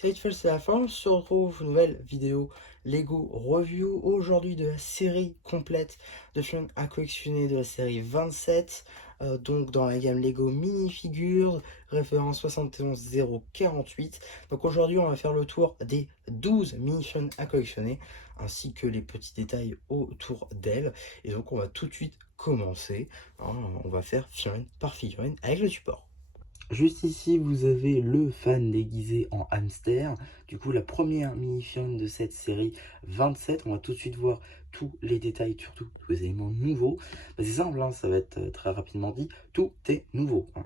Salut Tfel, c'est la fin, on se retrouve pour une nouvelle vidéo Lego Review aujourd'hui de la série complète de films à collectionner de la série 27, donc dans la gamme Lego Minifigures, référence 71048. Donc aujourd'hui on va faire le tour des 12 mini-films à collectionner, ainsi que les petits détails autour d'elles. Et donc on va tout de suite commencer, hein, on va faire figurine par figurine avec le support. Juste ici, vous avez le fan déguisé en hamster. Du coup, la première mini-figurine de cette série 27. On va tout de suite voir tous les détails, surtout tous les éléments nouveaux. Bah, c'est simple, hein, ça va être très rapidement dit. Tout est nouveau, hein.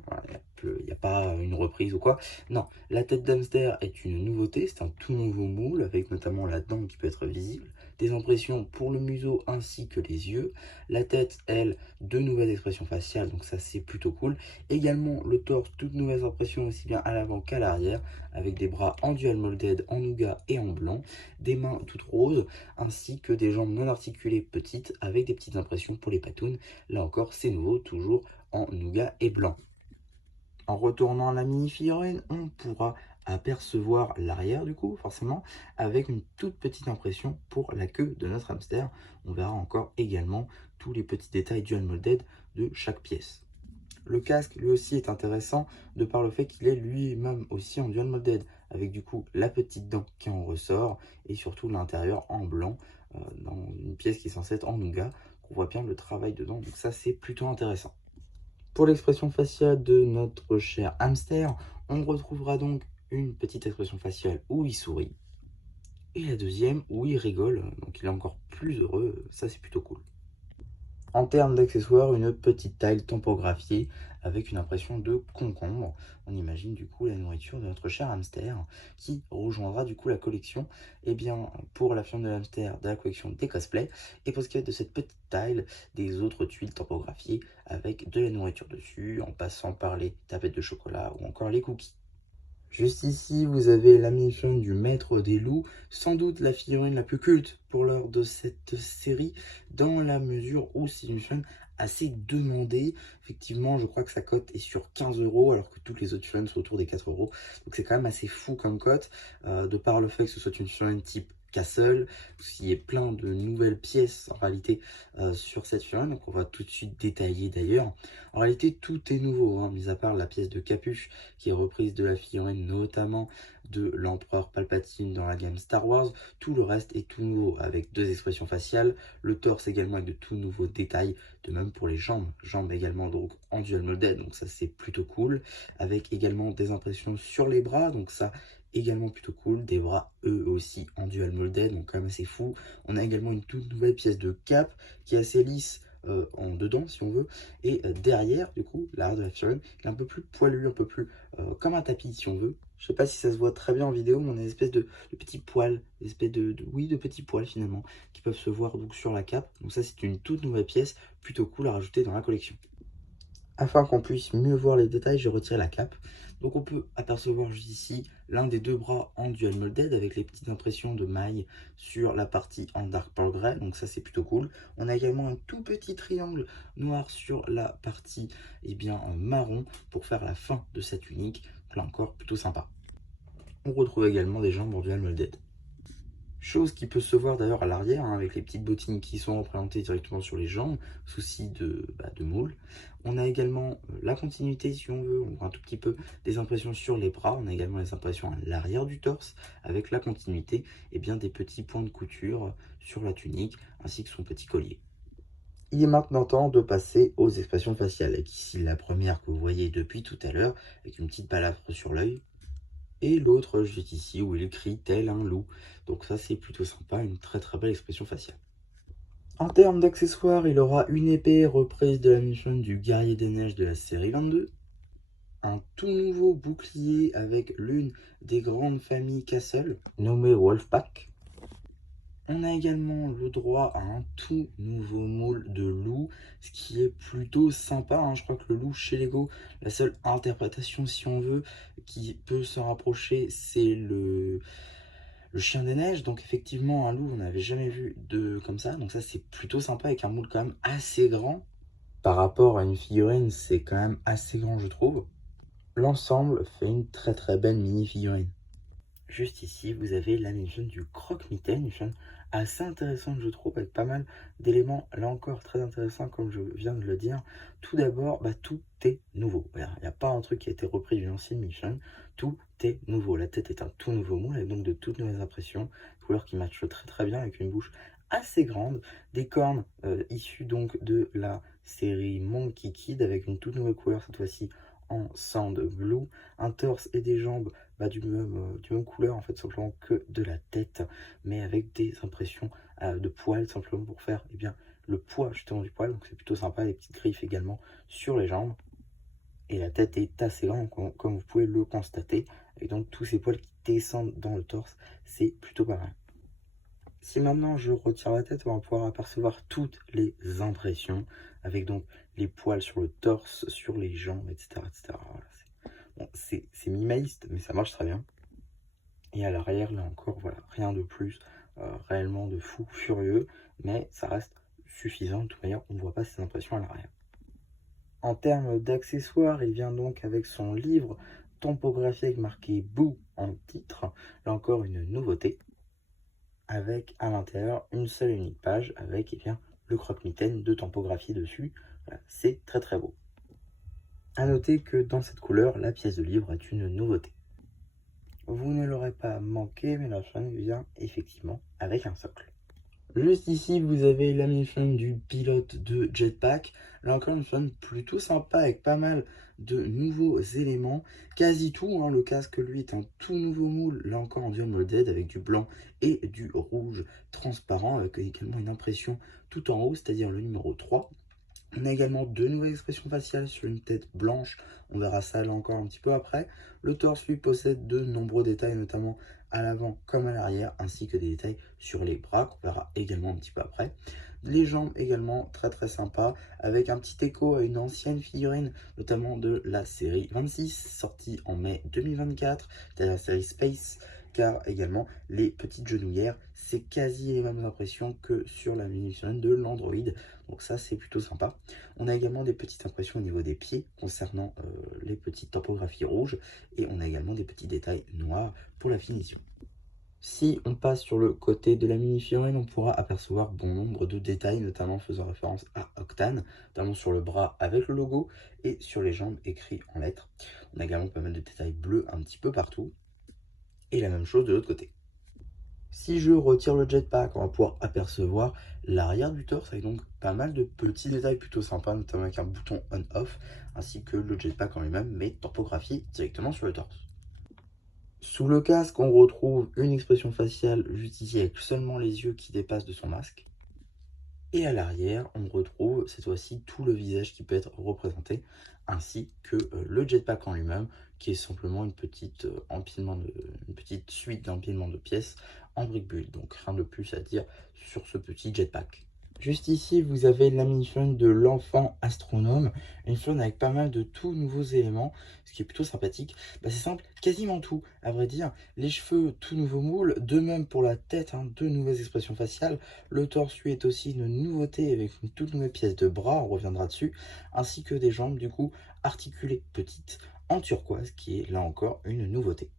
Il n'y a pas une reprise ou quoi. Non, la tête d'hamster est une nouveauté. C'est un tout nouveau moule avec notamment la dent qui peut être visible. Des impressions pour le museau ainsi que les yeux. La tête, elle, de nouvelles expressions faciales. Donc ça, c'est plutôt cool. Également le torse, toutes nouvelles impressions aussi bien à l'avant qu'à l'arrière, avec des bras en dual molded, en nougat et en blanc, des mains toutes roses, ainsi que des jambes non articulées petites, avec des petites impressions pour les patounes. Là encore, c'est nouveau, toujours en nougat et blanc. En retournant à la mini-figurine, on pourra apercevoir l'arrière du coup, forcément, avec une toute petite impression pour la queue de notre hamster. On verra encore également tous les petits détails dual molded de chaque pièce. Le casque, lui aussi, est intéressant de par le fait qu'il est lui-même aussi en dual molded, avec du coup la petite dent qui en ressort et surtout l'intérieur en blanc, dans une pièce qui est censée être en nougat. On voit bien le travail dedans, donc ça c'est plutôt intéressant. Pour l'expression faciale de notre cher hamster, on retrouvera donc une petite expression faciale où il sourit et la deuxième où il rigole, donc il est encore plus heureux, ça c'est plutôt cool. En termes d'accessoires, une petite taille tampographiée avec une impression de concombre. On imagine du coup la nourriture de notre cher hamster qui rejoindra du coup la collection, et bien pour la firme de hamster de la collection des cosplays, et pour ce qui est de cette petite taille, des autres tuiles tampographiées avec de la nourriture dessus, en passant par les tablettes de chocolat ou encore les cookies. Juste ici, vous avez la mini-figurine du Maître des Loups, sans doute la figurine la plus culte pour l'heure de cette série, dans la mesure où c'est une figurine assez demandée. Effectivement, je crois que sa cote est sur 15 euros, alors que toutes les autres figurines sont autour des 4 euros. Donc c'est quand même assez fou comme cote, de par le fait que ce soit une figurine type Castle, qu'il y ait plein de nouvelles pièces en réalité sur cette figurine, donc on va tout de suite détailler d'ailleurs. En réalité, tout est nouveau, hein, mis à part la pièce de capuche qui est reprise de la figurine, notamment de l'empereur Palpatine dans la gamme Star Wars. Tout le reste est tout nouveau, avec deux expressions faciales, le torse également avec de tout nouveaux détails, de même pour les jambes. Jambes également donc en dual molded, donc ça c'est plutôt cool, avec également des impressions sur les bras, donc ça également plutôt cool, des bras eux aussi en dual molded, donc quand même assez fou. On a également une toute nouvelle pièce de cap qui est assez lisse, en dedans si on veut, et derrière du coup l'arrière de la figurine est un peu plus poilu, un peu plus comme un tapis si on veut. Je sais pas si ça se voit très bien en vidéo, mais on a une espèce de petits poils, des espèces oui, de petits poils finalement, qui peuvent se voir donc sur la cape. Donc ça c'est une toute nouvelle pièce, plutôt cool à rajouter dans la collection. Afin qu'on puisse mieux voir les détails, je retire la cape. Donc on peut apercevoir juste ici l'un des deux bras en dual molded avec les petites impressions de mailles sur la partie en dark pearl grey. Donc ça c'est plutôt cool. On a également un tout petit triangle noir sur la partie marron pour faire la fin de cette tunique. Donc là encore plutôt sympa. On retrouve également des jambes en dual molded. Chose qui peut se voir d'ailleurs à l'arrière, hein, avec les petites bottines qui sont représentées directement sur les jambes, souci de moule. On a également la continuité, si on veut, on voit un tout petit peu des impressions sur les bras. On a également les impressions à l'arrière du torse, avec la continuité et bien des petits points de couture sur la tunique, ainsi que son petit collier. Il est maintenant temps de passer aux expressions faciales. Avec ici la première que vous voyez depuis tout à l'heure, avec une petite balafre sur l'œil. Et l'autre juste ici où il crie tel un loup. Donc ça c'est plutôt sympa, une très très belle expression faciale. En termes d'accessoires, il aura une épée reprise de la mission du guerrier des neiges de la série 22. Un tout nouveau bouclier avec l'une des grandes familles Castle, nommée Wolfpack. On a également le droit à un tout nouveau moule de loup, ce qui est plutôt sympa, hein. Je crois que le loup chez Lego, la seule interprétation, si on veut, qui peut se rapprocher, c'est le chien des neiges. Donc effectivement, un loup, on n'avait jamais vu de comme ça. Donc ça, c'est plutôt sympa avec un moule quand même assez grand. Par rapport à une figurine, c'est quand même assez grand, je trouve. L'ensemble fait une très très belle mini-figurine. Juste ici, vous avez la mini-chaîne du croque-mitaine, une chaîne assez intéressante, je trouve, avec pas mal d'éléments, là encore, très intéressants, comme je viens de le dire. Tout d'abord, tout est nouveau. Il n'y a pas un truc qui a été repris d'une ancienne mini-chaîne, tout est nouveau. La tête est un tout nouveau moule, avec donc de toutes nouvelles impressions, couleurs qui matchent très très bien, avec une bouche assez grande, des cornes issues donc de la série Monkey Kid, avec une toute nouvelle couleur, cette fois-ci en sand blue, un torse et des jambes du même couleur en fait simplement que de la tête, mais avec des impressions de poils simplement pour faire le poids justement du poil, donc c'est plutôt sympa, les petites griffes également sur les jambes, et la tête est assez grande comme vous pouvez le constater, et donc tous ces poils qui descendent dans le torse, c'est plutôt pas mal. Si maintenant je retire la tête, on va pouvoir apercevoir toutes les impressions, avec donc les poils sur le torse, sur les jambes, etc. etc. Voilà, bon, c'est minimaliste, mais ça marche très bien. Et à l'arrière, là encore, voilà, rien de plus réellement de fou furieux, mais ça reste suffisant. De toute manière, on ne voit pas ces impressions à l'arrière. En termes d'accessoires, il vient donc avec son livre tampographique marqué Boo en titre. Là encore, une nouveauté, avec à l'intérieur une seule et unique page avec le croque-mitaine de tampographier dessus. Voilà, c'est très très beau. A noter que dans cette couleur, la pièce de livre est une nouveauté. Vous ne l'aurez pas manqué, mais la chaîne vient effectivement avec un socle. Juste ici, vous avez la mini-chaîne du pilote de Jetpack. Là encore, une chaîne plutôt sympa avec pas mal de nouveaux éléments. Quasi tout, hein, le casque, lui, est un tout nouveau moule. Là encore, en dual molded avec du blanc et du rouge transparent, avec également une impression tout en haut, c'est-à-dire le numéro 3. On a également deux nouvelles expressions faciales sur une tête blanche. On verra ça là encore un petit peu après. Le torse, lui, possède de nombreux détails, notamment à l'avant comme à l'arrière, ainsi que des détails sur les bras, qu'on verra également un petit peu après. Les jambes également très très sympa, avec un petit écho à une ancienne figurine, notamment de la série 26, sortie en mai 2024, c'est la série Space, car également les petites genouillères, c'est quasi les mêmes impressions que sur la mini-chain de l'Android, donc ça c'est plutôt sympa. On a également des petites impressions au niveau des pieds concernant les petites topographies rouges, et on a également des petits détails noirs pour la finition. Si on passe sur le côté de la mini-figurine, on pourra apercevoir bon nombre de détails, notamment faisant référence à Octane, notamment sur le bras avec le logo et sur les jambes écrits en lettres. On a également pas mal de détails bleus un petit peu partout, et la même chose de l'autre côté. Si je retire le jetpack, on va pouvoir apercevoir l'arrière du torse avec donc pas mal de petits détails plutôt sympas, notamment avec un bouton on-off, ainsi que le jetpack en lui-même, mais topographié directement sur le torse. Sous le casque, on retrouve une expression faciale juste ici avec seulement les yeux qui dépassent de son masque. Et à l'arrière, on retrouve cette fois-ci tout le visage qui peut être représenté, ainsi que le jetpack en lui-même, qui est simplement une petite suite d'empilement de pièces en brick build. Donc rien de plus à dire sur ce petit jetpack. Juste ici, vous avez la mini-chaîne de l'enfant astronome, une chaîne avec pas mal de tout nouveaux éléments, ce qui est plutôt sympathique. C'est simple, quasiment tout, à vrai dire. Les cheveux, tout nouveau moule, de même pour la tête, deux nouvelles expressions faciales. Le torse, lui, est aussi une nouveauté avec une toute nouvelle pièce de bras, on reviendra dessus, ainsi que des jambes, du coup, articulées petites, en turquoise, qui est là encore une nouveauté.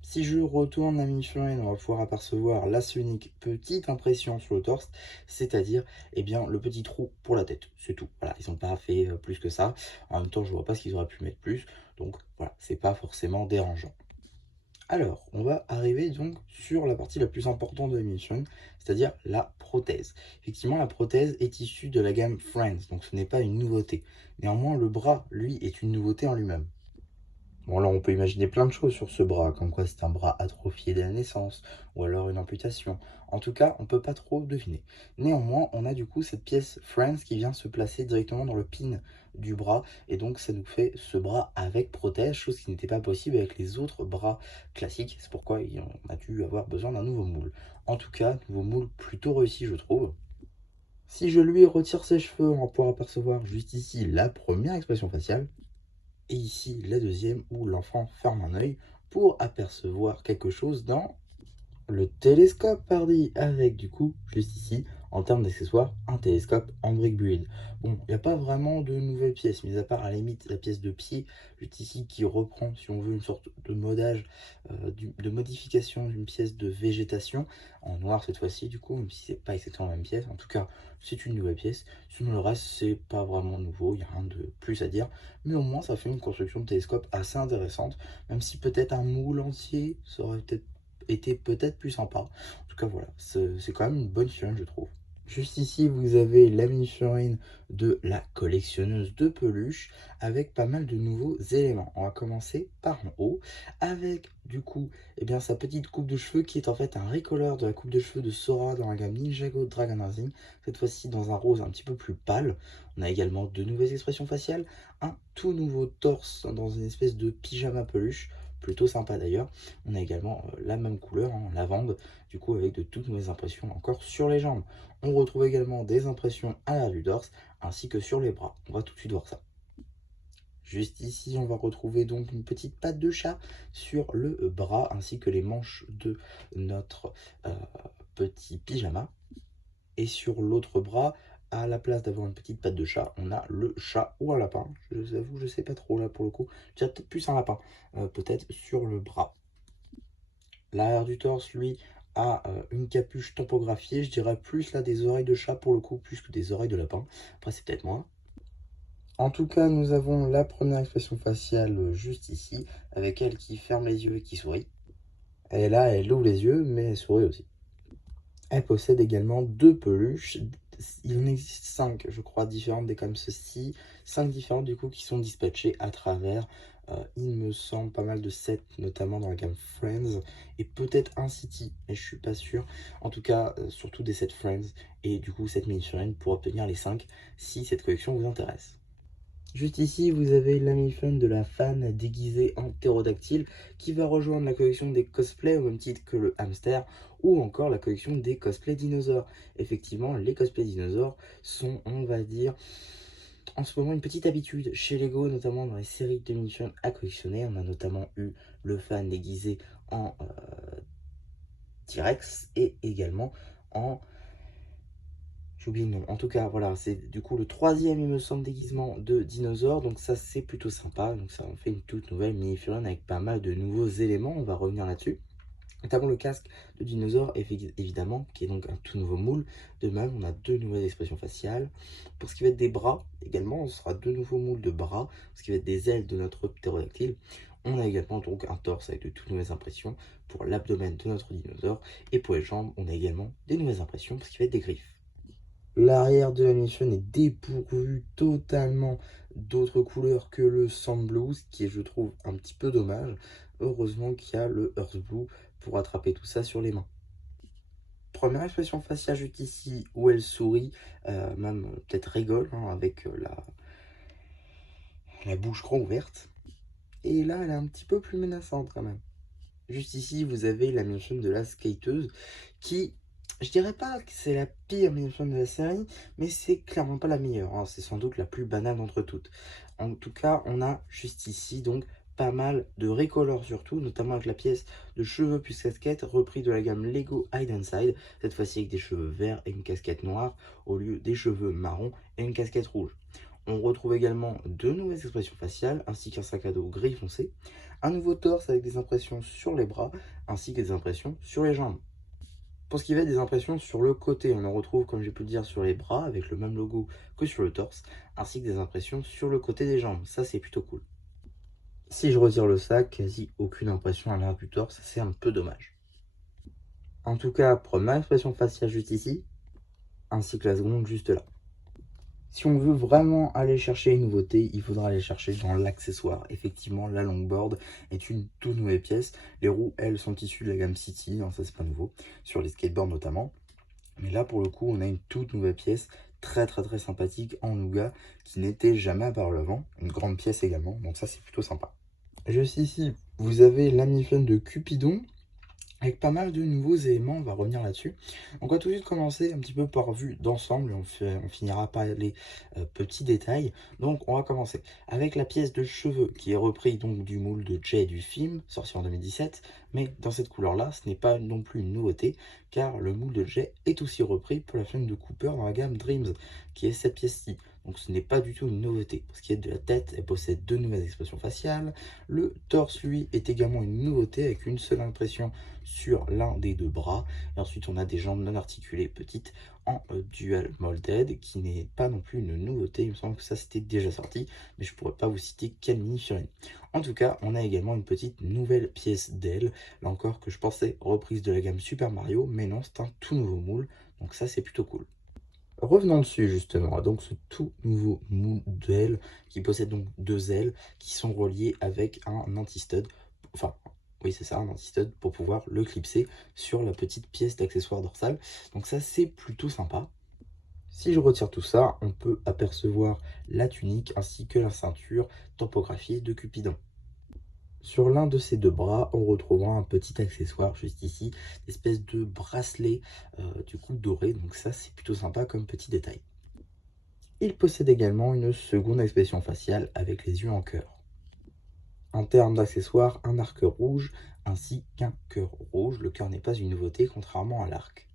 Si je retourne la mini-figurine, on va pouvoir apercevoir la seule unique petite impression sur le torse, c'est-à-dire le petit trou pour la tête, c'est tout. Voilà, ils n'ont pas fait plus que ça. En même temps, je vois pas ce qu'ils auraient pu mettre plus, donc voilà, c'est pas forcément dérangeant. Alors, on va arriver donc sur la partie la plus importante de la mini-figurine, c'est-à-dire la prothèse. Effectivement, la prothèse est issue de la gamme Friends, donc ce n'est pas une nouveauté. Néanmoins, le bras, lui, est une nouveauté en lui-même. Bon, là, on peut imaginer plein de choses sur ce bras, comme quoi c'est un bras atrophié dès la naissance, ou alors une amputation. En tout cas, on peut pas trop deviner. Néanmoins, on a du coup cette pièce Friends qui vient se placer directement dans le pin du bras, et donc ça nous fait ce bras avec prothèse, chose qui n'était pas possible avec les autres bras classiques. C'est pourquoi on a dû avoir besoin d'un nouveau moule. En tout cas, nouveau moule plutôt réussi, je trouve. Si je lui retire ses cheveux, on va pouvoir apercevoir juste ici la première expression faciale. Et ici, la deuxième, où l'enfant ferme un œil pour apercevoir quelque chose dans le télescope, pardi, avec du coup, juste ici, En termes d'accessoires, un télescope en brique build. Bon, il n'y a pas vraiment de nouvelles pièces, mis à part à la limite la pièce de pied, juste ici, qui reprend, si on veut, une sorte de modage, de modification d'une pièce de végétation, en noir cette fois-ci, du coup, même si c'est pas exactement la même pièce. En tout cas, c'est une nouvelle pièce. Sinon, le reste, c'est pas vraiment nouveau, il n'y a rien de plus à dire. Mais au moins, ça fait une construction de télescope assez intéressante, même si peut-être un moule entier, ça aurait peut-être été peut-être plus sympa. En tout cas, voilà, c'est quand même une bonne figurine, je trouve. Juste ici, vous avez la mini-figurine de la collectionneuse de peluches avec pas mal de nouveaux éléments. On va commencer par en haut avec du coup eh bien, sa petite coupe de cheveux qui est en fait un recolor de la coupe de cheveux de Sora dans la gamme Ninjago Dragon Rising. Cette fois-ci dans un rose un petit peu plus pâle. On a également de nouvelles expressions faciales, un tout nouveau torse dans une espèce de pyjama peluche, plutôt sympa d'ailleurs. On a également la même couleur, en lavande, du coup avec de toutes nouvelles impressions encore sur les jambes. On retrouve également des impressions à l'arrière du dorse ainsi que sur les bras. On va tout de suite voir ça. Juste ici, on va retrouver donc une petite patte de chat sur le bras ainsi que les manches de notre euh, petit pyjama. Et sur l'autre bras, à la place d'avoir une petite patte de chat, on a le chat ou un lapin. Je vous avoue, je sais pas trop là pour le coup. Je dirais peut-être plus un lapin, peut-être sur le bras. L'arrière du torse, lui, a une capuche tampographiée. Je dirais plus là des oreilles de chat pour le coup, plus que des oreilles de lapin. Après, c'est peut-être moi. En tout cas, nous avons la première expression faciale juste ici, avec elle qui ferme les yeux et qui sourit. Et là, elle ouvre les yeux, mais elle sourit aussi. Elle possède également deux peluches. Il en existe 5, je crois, différentes des comme ceci. 5 différentes du coup qui sont dispatchées à travers, il me semble, pas mal de sets, notamment dans la gamme Friends. Et peut-être un City, mais je suis pas sûr. En tout cas, surtout des sets Friends. Et du coup, cette mini-figurine pour obtenir les 5 si cette collection vous intéresse. Juste ici, vous avez la mini-figurine de la fan déguisée en ptérodactyle qui va rejoindre la collection des cosplays au même titre que le hamster ou encore la collection des cosplays dinosaures. Effectivement, les cosplays dinosaures sont, on va dire, en ce moment une petite habitude chez Lego, notamment dans les séries de mini-figurines à collectionner. On a notamment eu le fan déguisé en T-Rex et également en... J'ai oublié le nom. En tout cas, voilà, c'est du coup le troisième, il me semble, déguisement de dinosaure. Donc ça, c'est plutôt sympa. Donc ça en fait une toute nouvelle mini-figurine avec pas mal de nouveaux éléments. On va revenir là-dessus. Notamment le casque de dinosaure, évidemment, qui est donc un tout nouveau moule. De même, on a deux nouvelles expressions faciales. Pour ce qui va être des bras, également, on sera deux nouveaux moules de bras. Pour ce qui va être des ailes de notre ptérodactyle. On a également donc un torse avec de toutes nouvelles impressions pour l'abdomen de notre dinosaure. Et pour les jambes, on a également des nouvelles impressions pour ce qui va être des griffes. L'arrière de la mission est dépourvu totalement d'autres couleurs que le Sand Blue, ce qui est, je trouve, un petit peu dommage. Heureusement qu'il y a le Earth Blue pour attraper tout ça sur les mains. Première expression faciale juste ici, où elle sourit, même peut-être rigole, hein, avec la bouche grand ouverte. Et là, elle est un petit peu plus menaçante quand même. Juste ici, vous avez la mission de la skateuse qui, je dirais pas que c'est la pire mission de la série, mais c'est clairement pas la meilleure, hein. C'est sans doute la plus banale d'entre toutes. En tout cas, on a juste ici donc pas mal de recolors surtout, notamment avec la pièce de cheveux plus casquette repris de la gamme Lego Hide and Side, cette fois-ci avec des cheveux verts et une casquette noire au lieu des cheveux marrons et une casquette rouge. On retrouve également deux nouvelles expressions faciales ainsi qu'un sac à dos gris foncé, un nouveau torse avec des impressions sur les bras ainsi que des impressions sur les jambes. Pour ce qui va des impressions sur le côté, on en retrouve, comme j'ai pu le dire, sur les bras avec le même logo que sur le torse, ainsi que des impressions sur le côté des jambes. Ça, c'est plutôt cool. Si je retire le sac, quasi aucune impression à l'arrière du torse, c'est un peu dommage. En tout cas, première expression faciale juste ici, ainsi que la seconde juste là. Si on veut vraiment aller chercher une nouveauté, il faudra aller chercher dans l'accessoire. Effectivement, la longboard est une toute nouvelle pièce. Les roues, elles, sont issues de la gamme City, hein, ça c'est pas nouveau, sur les skateboards notamment. Mais là, pour le coup, on a une toute nouvelle pièce, très sympathique en nougat, qui n'était jamais apparue avant. Une grande pièce également, donc ça c'est plutôt sympa. Juste ici, vous avez la mini-fun de Cupidon, avec pas mal de nouveaux éléments, on va revenir là-dessus. On va tout de suite commencer un petit peu par vue d'ensemble, et on finira par les petits détails. Donc on va commencer avec la pièce de cheveux qui est reprise donc du moule de Jay du film, sorti en 2017, Mais dans cette couleur-là, ce n'est pas non plus une nouveauté, car le moule de jet est aussi repris pour la flingue de Cooper dans la gamme Dreams, qui est cette pièce-ci. Donc ce n'est pas du tout une nouveauté. Pour ce qui est de la tête, elle possède deux nouvelles expressions faciales. Le torse, lui, est également une nouveauté avec une seule impression sur l'un des deux bras. Et ensuite, on a des jambes non articulées petites en dual molded, qui n'est pas non plus une nouveauté. Il me semble que ça c'était déjà sorti, mais je pourrais pas vous citer quelle mini-figurine. En tout cas, on a également une petite nouvelle pièce d'aile, là encore que je pensais reprise de la gamme Super Mario, mais non, c'est un tout nouveau moule, donc ça c'est plutôt cool. Revenons dessus justement, donc ce tout nouveau moule d'aile qui possède donc deux ailes qui sont reliées avec un anti-stud, enfin oui c'est ça, un anti-stud pour pouvoir le clipser sur la petite pièce d'accessoire dorsale, donc ça c'est plutôt sympa. Si je retire tout ça, on peut apercevoir la tunique ainsi que la ceinture tampographiée de Cupidon. Sur l'un de ces deux bras, on retrouvera un petit accessoire juste ici, une espèce de bracelet du coup doré, donc ça c'est plutôt sympa comme petit détail. Il possède également une seconde expression faciale avec les yeux en cœur. En termes d'accessoires, un arc rouge ainsi qu'un cœur rouge. Le cœur n'est pas une nouveauté contrairement à l'arc.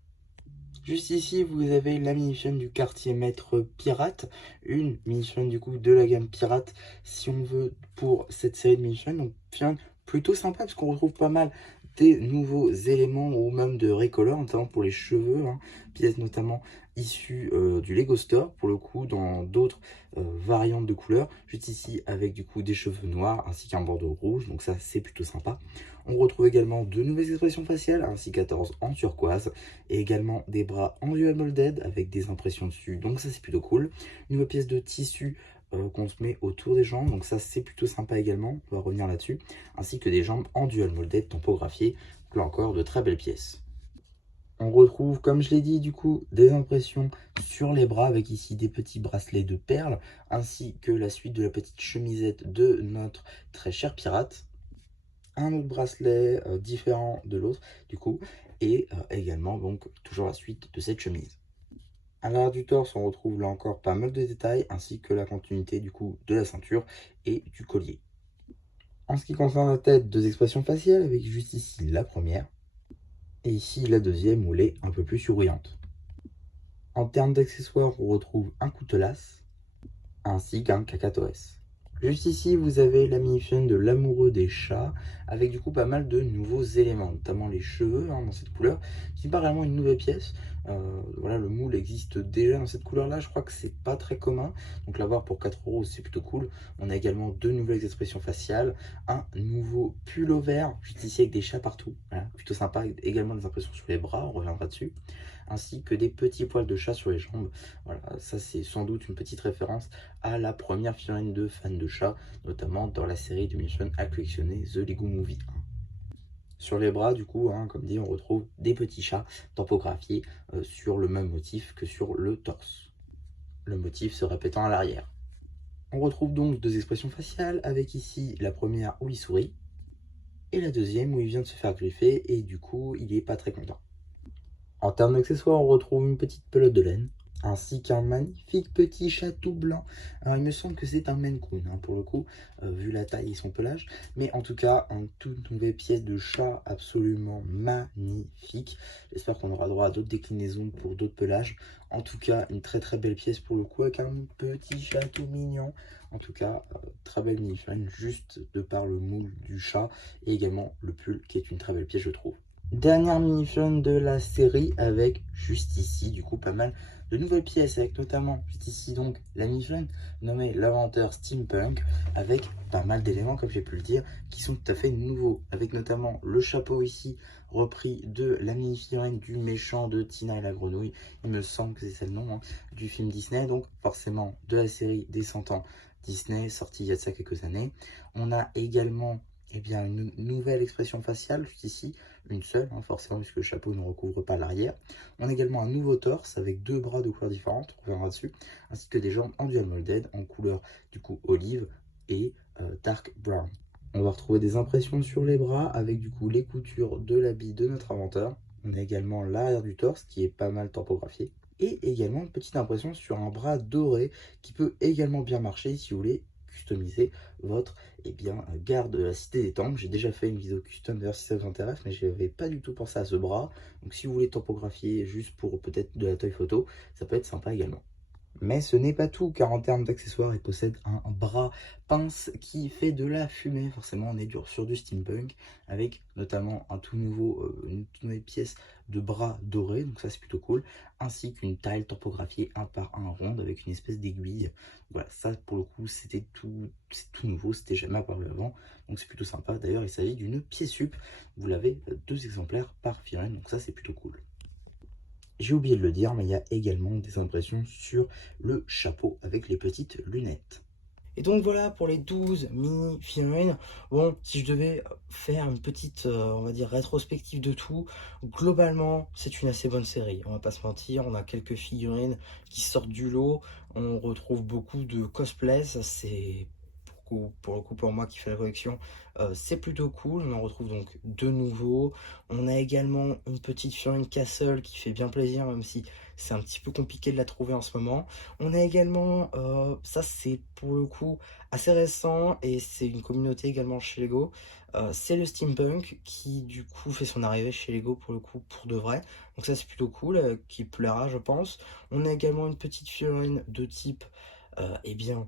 Juste ici, vous avez la mini-chaîne du quartier maître pirate, une mini-chaîne du coup de la gamme pirate, si on veut, pour cette série de mini-chaînes. Donc, plutôt sympa parce qu'on retrouve pas mal des nouveaux éléments ou même de recolor, notamment pour les cheveux, hein, pièces notamment issues du Lego Store, pour le coup, dans d'autres variantes de couleurs. Juste ici, avec du coup des cheveux noirs ainsi qu'un bandeau rouge, donc ça c'est plutôt sympa. On retrouve également de nouvelles expressions faciales, ainsi 14 en turquoise, et également des bras en dual molded avec des impressions dessus, donc ça c'est plutôt cool. Une nouvelle pièce de tissu qu'on se met autour des jambes, donc ça c'est plutôt sympa également, on va revenir là-dessus, ainsi que des jambes en dual molded tampographiées, donc là encore de très belles pièces. On retrouve, comme je l'ai dit, du coup, des impressions sur les bras avec ici des petits bracelets de perles, ainsi que la suite de la petite chemisette de notre très cher pirate. Un autre bracelet différent de l'autre, du coup, et également, donc, toujours la suite de cette chemise. À l'arrière du torse, on retrouve là encore pas mal de détails, ainsi que la continuité, du coup, de la ceinture et du collier. En ce qui concerne la tête, deux expressions faciales, avec juste ici la première, et ici la deuxième où elle est un peu plus souriante. En termes d'accessoires, on retrouve un coutelas ainsi qu'un cacatoès. Juste ici, vous avez la mini-chaîne de l'amoureux des chats avec du coup pas mal de nouveaux éléments, notamment les cheveux hein, dans cette couleur, qui n'est pas vraiment une nouvelle pièce. Voilà, le moule existe déjà dans cette couleur-là, je crois que c'est pas très commun, donc l'avoir pour 4 euros c'est plutôt cool. On a également deux nouvelles expressions faciales, un nouveau pull au vert, juste ici avec des chats partout, voilà, plutôt sympa, également des impressions sur les bras, on reviendra dessus, ainsi que des petits poils de chat sur les jambes. Voilà, ça c'est sans doute une petite référence à la première figurine de fan de chat, notamment dans la série de Mission à collectionner The Lego Movie 1. Sur les bras, du coup, hein, comme dit, on retrouve des petits chats tampographiés sur le même motif que sur le torse. Le motif se répétant à l'arrière. On retrouve donc deux expressions faciales, avec ici la première où il sourit, et la deuxième où il vient de se faire griffer, et du coup, il n'est pas très content. En termes d'accessoires, on retrouve une petite pelote de laine, ainsi qu'un magnifique petit chat tout blanc. Alors, il me semble que c'est un Maine Coon, hein, pour le coup, vu la taille et son pelage. Mais en tout cas, une toute nouvelle pièce de chat absolument magnifique. J'espère qu'on aura droit à d'autres déclinaisons pour d'autres pelages. En tout cas, une très très belle pièce pour le coup, avec un petit chat tout mignon. En tout cas, très belle mini-figurine, juste de par le moule du chat, et également le pull, qui est une très belle pièce, je trouve. Dernière mini-figurine de la série avec juste ici du coup pas mal de nouvelles pièces avec notamment juste ici donc la mini-figurine nommée l'inventeur Steampunk avec pas mal d'éléments comme j'ai pu le dire qui sont tout à fait nouveaux avec notamment le chapeau ici repris de la mini-figurine du méchant de Tina et la grenouille, il me semble que c'est ça le nom hein, du film Disney, donc forcément de la série des 100 ans Disney sortie il y a de ça quelques années. On a également eh bien, une nouvelle expression faciale juste ici, une seule, hein, forcément, puisque le chapeau ne recouvre pas l'arrière. On a également un nouveau torse avec deux bras de couleurs différentes, on reviendra dessus, ainsi que des jambes en dual molded en couleur du coup olive et dark brown. On va retrouver des impressions sur les bras avec du coup les coutures de l'habit de notre inventeur. On a également l'arrière du torse qui est pas mal tampographié. Et également une petite impression sur un bras doré qui peut également bien marcher si vous voulez customiser votre garde de la Cité des Temples. J'ai déjà fait une vidéo custom d'ailleurs si ça vous intéresse, mais je n'avais pas du tout pensé à ce bras. Donc si vous voulez topographier juste pour peut-être de la toile photo, ça peut être sympa également. Mais ce n'est pas tout, car en termes d'accessoires, il possède un bras pince qui fait de la fumée. Forcément, on est sur du steampunk, avec notamment une toute nouvelle pièce de bras doré, donc ça c'est plutôt cool, ainsi qu'une taille topographiée 1 par 1 ronde avec une espèce d'aiguille. Voilà, ça pour le coup, c'est tout nouveau, c'était jamais apparu avant, donc c'est plutôt sympa. D'ailleurs, il s'agit d'une pièce sup, vous l'avez 2 exemplaires par figurine, donc ça c'est plutôt cool. J'ai oublié de le dire, mais il y a également des impressions sur le chapeau avec les petites lunettes. Et donc voilà pour les 12 mini-figurines. Bon, si je devais faire une petite, on va dire, rétrospective de tout, globalement, c'est une assez bonne série. On va pas se mentir, on a quelques figurines qui sortent du lot. On retrouve beaucoup de cosplays, ça c'est pour le coup, pour moi qui fais la collection, c'est plutôt cool. On en retrouve donc de nouveaux. On a également une petite figurine Castle qui fait bien plaisir, même si c'est un petit peu compliqué de la trouver en ce moment. On a également, ça c'est pour le coup assez récent et c'est une communauté également chez Lego. C'est le steampunk qui du coup fait son arrivée chez Lego pour le coup pour de vrai. Donc ça c'est plutôt cool, qui plaira je pense. On a également une petite figurine de type, eh bien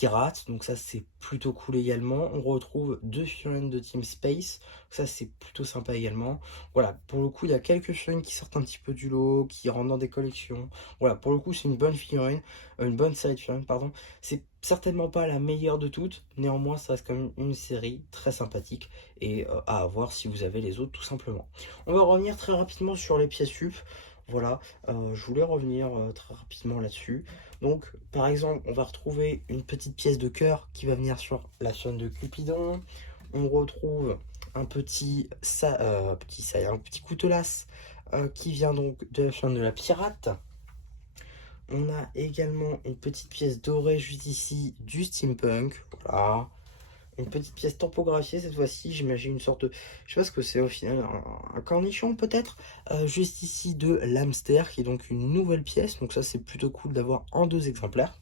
pirate, donc ça c'est plutôt cool également. On retrouve 2 figurines de Team Space, ça c'est plutôt sympa également. Voilà, pour le coup il y a quelques figurines qui sortent un petit peu du lot, qui rentrent dans des collections. Voilà, pour le coup c'est une bonne figurine, une bonne série de figurines, pardon. C'est certainement pas la meilleure de toutes, néanmoins ça reste quand même une série très sympathique et à avoir si vous avez les autres tout simplement. On va revenir très rapidement sur les pièces sup. Voilà, je voulais revenir très rapidement là-dessus. Donc, par exemple, on va retrouver une petite pièce de cœur qui va venir sur la chaîne de Cupidon. On retrouve un petit couteau lasse qui vient donc de la chaîne de la pirate. On a également une petite pièce dorée juste ici du steampunk. Voilà. Une petite pièce topographiée cette fois-ci, j'imagine une sorte de, je sais pas ce que c'est au final, un cornichon peut-être, juste ici de l'hamster qui est donc une nouvelle pièce, donc ça c'est plutôt cool d'avoir en 2 exemplaires.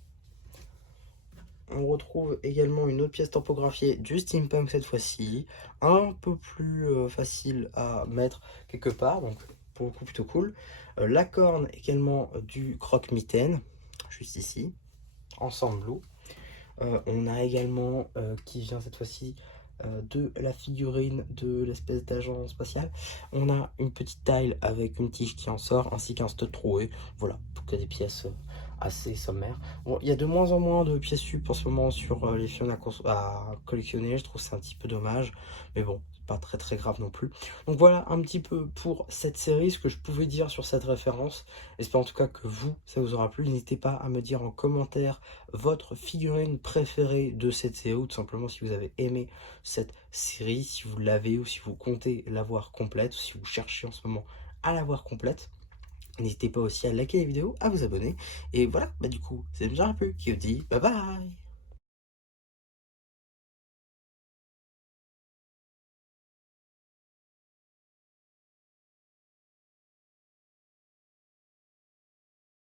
On retrouve également une autre pièce topographiée du steampunk cette fois-ci, un peu plus facile à mettre quelque part, donc pour le coup plutôt cool. La corne également du croque-mitaine, juste ici, ensemble blue. On a également, qui vient cette fois-ci, de la figurine de l'espèce d'agent spatial. On a une petite taille avec une tige qui en sort, ainsi qu'un stud troué. Voilà, pour que des pièces assez sommaires. Bon, il y a de moins en moins de pièces sup en ce moment sur les figurines à collectionner. Je trouve que c'est un petit peu dommage. Mais bon, c'est pas très grave non plus. Donc voilà un petit peu pour cette série, ce que je pouvais dire sur cette référence. J'espère en tout cas que vous, ça vous aura plu. N'hésitez pas à me dire en commentaire votre figurine préférée de cette série, ou tout simplement si vous avez aimé cette série, si vous l'avez ou si vous comptez la voir complète, ou si vous cherchez en ce moment à la voir complète. N'hésitez pas aussi à liker les vidéos, à vous abonner. Et voilà, bah du coup, c'est déjà un peu qui vous dit bye bye.